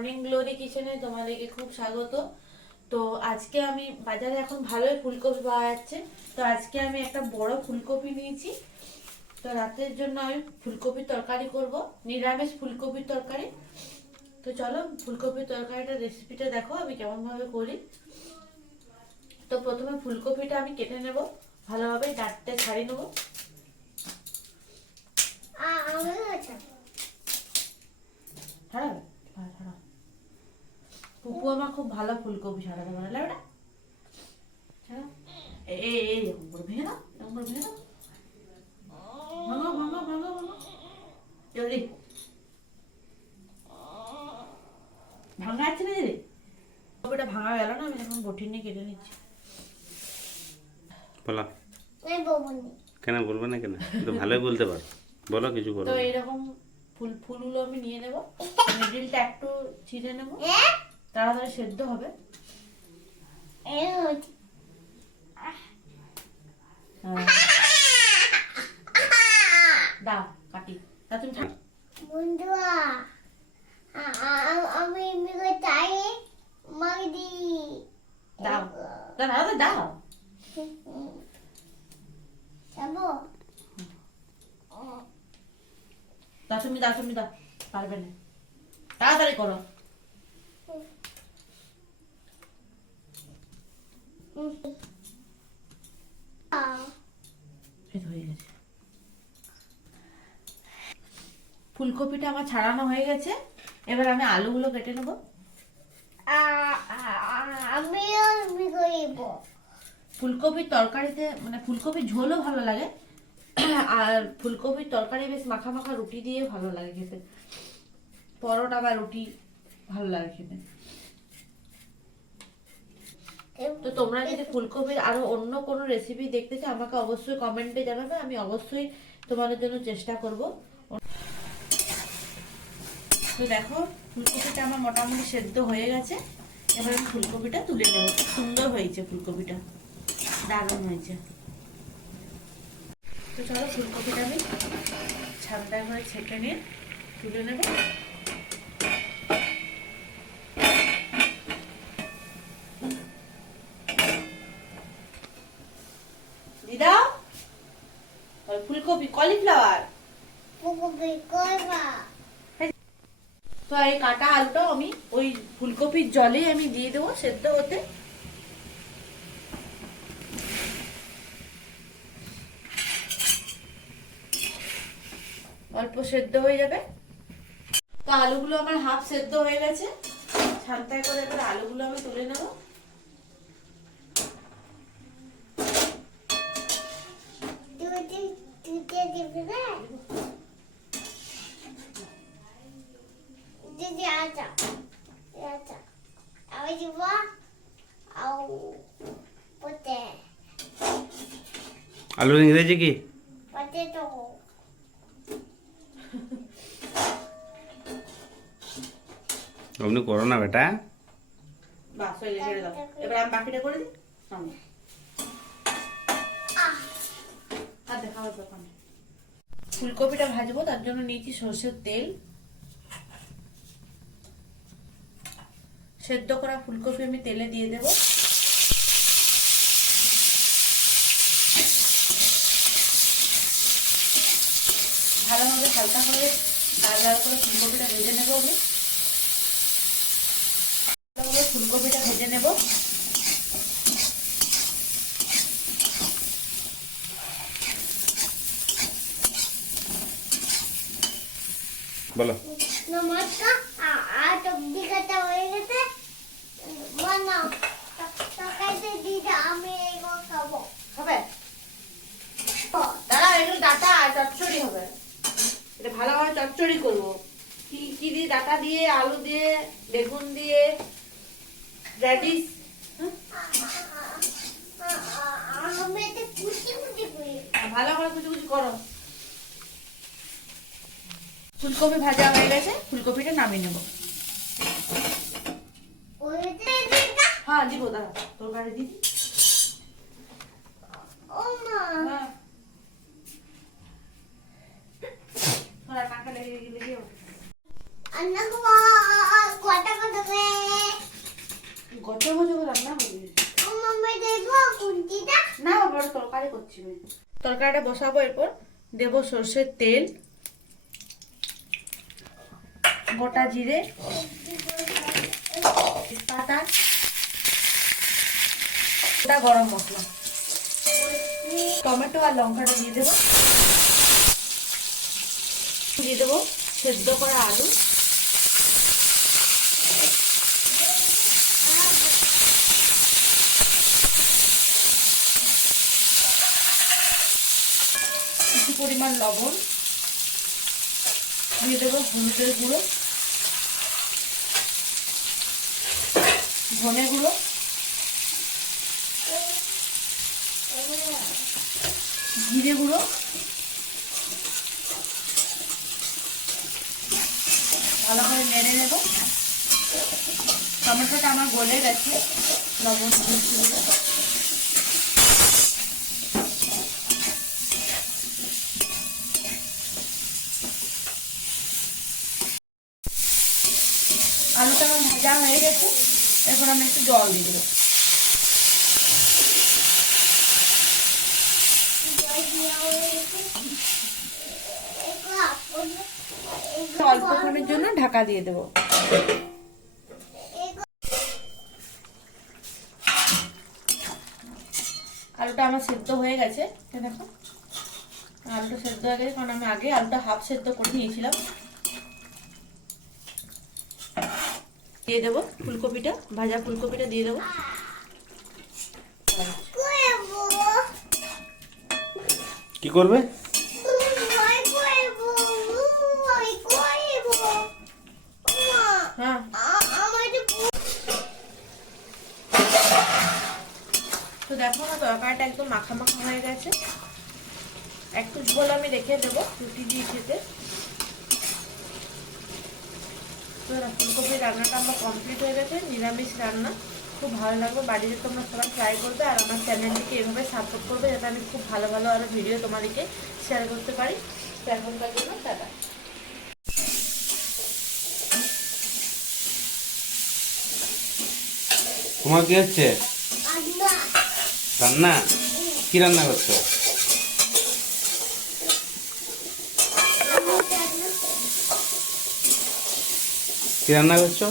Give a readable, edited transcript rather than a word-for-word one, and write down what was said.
Morning glory কিচেনে তোমাদেরকে খুব স্বাগত। তো আজকে আমি বাজারে এখন ভালোই ফুলকপি পাওয়া যাচ্ছে, তো আজকে আমি একটা বড় ফুলকপি নিয়েছি। তো রাতের জন্য আমি ফুলকপির তরকারি করব, নিরামিষ ফুলকপির তরকারি। তো চলো ফুলকপির তরকারিটা রেসিপিটা দেখো আমি কেমন ভাবে করি। তো প্রথমে ফুলকপিটা আমি কেটে নেব, ভালোভাবে ডাঁটটা ছাড়িয়ে নেবো। পুপু আমার খুব ভালো ফুলকপি ছাড়াতে পারে, ওটা এইরকম করে ভেঙে দাও, এরকম করে ভেঙে দাও, ভাঙো ভাঙো ভাঙো ভাঙো, জলদি ভাঙা আছে না রে, ফুলকপিটা ভাঙা গেল না, আমি এখন বটি নিয়ে কেটে নিচ্ছি। বলো কেন বলবে না, কেন তো ভালোই বলতে পারো, বলো কিছু করো। তো এইরকম ফুলগুলো আমি নিয়ে নেব, মিডিলটা একটু ছিঁড়ে নেব, তাড়াতাড়ি সেদ্ধ হবে। দাও কাটি, তা তুমি বন্ধুরা আমি মিলে চাই মাগি দাও দাও দাও যাবো দাও তুমি দাও, পারবে না, তাড়াতাড়ি করো। হয়ে গেছে, ফুলকপিটা আমার ছাড়ানো হয়ে গেছে। এবার আমি আলুগুলো কেটে নেবো। আমিও বিগড়িব। ফুলকপির তরকারিতে মানে ফুলকপির ঝোলও ভালো লাগে, আর ফুলকপির তরকারি বেশ মাখা মাখা রুটি দিয়ে ভালো লাগে খেতে, পরোটা বা রুটি ভালো লাগে খেতে। তো তোমরা যদি ফুলকপির আরো অন্য কোনো রেসিপি দেখতে চাও আমাকে অবশ্যই কমেন্টে জানাবে, আমি অবশ্যই তোমাদের জন্য চেষ্টা করব। তো দেখো ফুলকপিটা আমার মোটামুটি সেদ্ধ হয়ে গেছে, এবার আমি ফুলকপিটা তুলে নেব। খুব সুন্দর হয়েছে ফুলকপিটা, দারুণ হয়েছে। তো চলো ফুলকপিটা আমি ছান্দায় করে ছেঁকে নিয়ে তুলে নেব। দিদা ফুলকপি কলিফ্লাওয়ার, তো এই কাটা আলুটাও আমি ওই ফুলকপির জলে আমি দিয়ে দেবো সেদ্ধ হতে। অল্প সেদ্ধ হয়ে যাবে। তো আলুগুলো আমার হাফ সেদ্ধ হয়ে গেছে, ছান্তায় করে এবার আলুগুলো আমি তুলে নেব। আলুর ইংরেজি কি? অমনি করো না বেটা। বাস হয়ে গেছে, ছেড়ে দাও। এবার আমি বাকিটা করে দিই। ফুলকপিটা ভাজবো, তার জন্য নিয়েছি সরষের তেল। সেদ্ধ করা ফুলকপি আমি তেলে দিয়ে দেব। ভালোভাবে হালকা করে লাল লাল করে ফুলকপিটা ভেজে নেবো। আমি ভালোভাবে ফুলকপিটা ভেজে নেব। বলো নমস্কার, আর সবজি কাটা হয়ে গেছে, বানাও তরকারিতে দিদা আমি এগুলো খাবো। হবে দাঁড়া, এগুলো ডাটা চচ্চড়ি হবে, এটা ভালোভাবে চচ্চড়ি করবো। কি কি দিয়ে, ডাটা দিয়ে, আলু দিয়ে, বেগুন দিয়ে, রেডিশ। আমি এটা কুচি কুচি করি। ভালো করে কুচি কুচি করো। ফুলকপি ভাজা হয়ে গেছে, ফুলকপিটা নামিয়ে নেব। হ্যাঁ দিব, দাঁড়া তরকারি দিদি। ও মা তোরা পাকা লেগে গেলে কি হবে? রান্না কথা কথা করে গত বছর রান্না করবি মাম্মা দেখো কুন্তিটা না বাবা তরকারি করছি আমি তরকারিটা বসাবো এরপর দেবো সর্ষের তেল গোটা জিরে তেজপাতা গোটা গরম মশলা টমেটো আর লঙ্কাটা দিয়ে দেবো সেদ্ধ করা আলু কিছু পরিমাণ লবণ দিয়ে দেবো হলুদের গুঁড়ো ধনে গুঁড়ো জিরে গুঁড়ো ভালো করে নেড়ে নেব টমেটোটা আমার গলে গেছে লবণ মিষ্টি গুঁড়ো আলুটা আমার ভাজা হয়ে গেছে এখন আমি একটু জল দিয়ে দেবো অল্পক্ষণের জন্য ঢাকা দিয়ে দেবো আলুটা আমার সেদ্ধ হয়ে গেছে দেখো আলুটা সেদ্ধ হয়ে গেছে কারণ আমি আগে আলুটা হাফ সেদ্ধ করে নিয়েছিলাম দিয়ে দেবো ফুলকপিটা ভাজা ফুলকপিটা দিয়ে দেবো কি করবে হ্যাঁ তো দেখো না তরকারিটা একদম মাখা মাখা হয়ে গেছে একটু ঝোল আমি রেখে দেবো রুটি দিয়ে খেতে তো ফুলকপির রান্নাটা আমার কমপ্লিট হয়ে গেছে নিরামিষ রান্না খুব ভালো লাগবে বাড়িতে তোমরা সবাই ট্রাই করবে আর আমার চ্যানেলটিকে এভাবে সাপোর্ট করবে যাতে আমি খুব ভালো ভালো আরও ভিডিও তোমাদেরকে শেয়ার করতে পারি তো এখনকার জন্য টাটা তোমার কি হচ্ছে রান্না কি রান্না করছো কি রান্না করছো